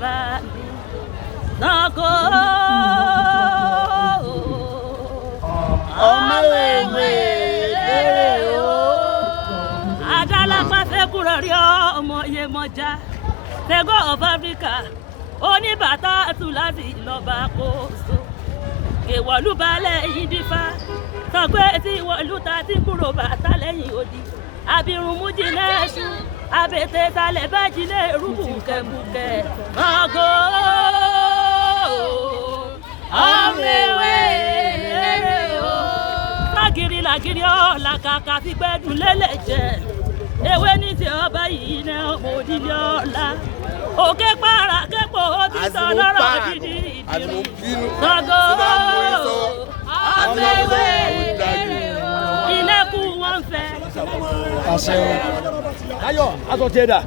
bàbá mi Ṣàngó ọmọ ewé o adalapa fẹkúrọ rí ọmọ Yemọja Ṣàngó of Africa oníbàtà tù láti lọ́ba kó so ìwọ̀lú balẹ̀ yìí dífá sọ pé tí ìwọ̀lú ta ti kúrò bàtà lẹ́yìn odi abirùn mú jìnnà ẹ̀ṣù abètè sálẹ̀ bá jìnnà èrú bùkẹ́bùkẹ́ Ṣàngó ọmọ ewé o lágìrì làgìrì ọ̀la kàkà fi gbẹ́dùn lélẹ̀ jẹ́ ewé ní ti ọba yìí ní ọmọ òdìlẹ̀ ọ̀la òkè pààrà kẹ́pọ̀ òbí sọ lọ́rọ̀ dídí ìdírí Ṣàngó ọmọ ewé ilẹ̀kùn wọn fẹ́. Ayo, aso teda.